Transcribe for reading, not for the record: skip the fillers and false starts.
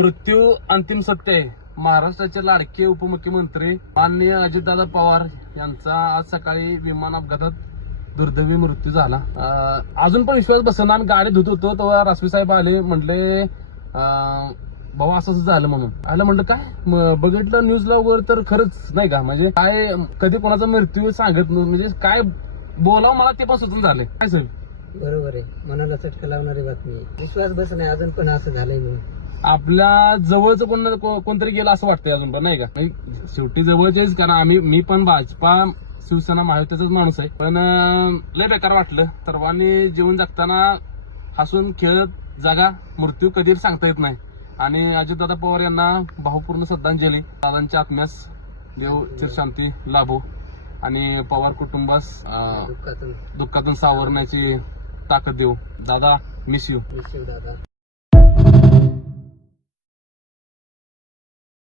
मृत्यू अंतिम सत्य आहे. महाराष्ट्राचे लाडके उपमुख्यमंत्री माननीय अजितदादा पवार यांचा आज सकाळी विमान अपघातात दुर्दैवी मृत्यू झाला. अजून पण विश्वास बसना. गाडी धुत होतो तेव्हा रासवी साहेब आले, म्हणले भाऊ असं झालं म्हणून. आलं म्हणलं काय बघितलं न्यूजला वगैरे तर खरंच नाही का, म्हणजे काय कधी कोणाचा मृत्यू सांगत म्हणजे काय बोलावं मला ते पण सुचून झाले. काय सर बरोबर आहे, मनाला चटका लावणारी बातमी. विश्वास बस नाही अजून पण असं झालंय म्हणून. आपल्या जवळचं कोणतरी गेलं असं वाटतंय अजून पण, नाही का. शेवटी जवळचेच, कारण मी पण भाजपा शिवसेना महायुतीचाच माणूस आहे. पण लय बेकार वाटलं. सर्वांनी जीवन जगताना हसून खेळत जागा, मृत्यू कधी सांगता येत नाही. आणि अजितदादा पवार यांना भावपूर्ण श्रद्धांजली. दादांच्या आत्म्यास देव चिरशांती लाभो आणि पवार कुटुंबास दुःखातून सावरण्याची ताकद देऊ. दादा, मिस यू. दादा.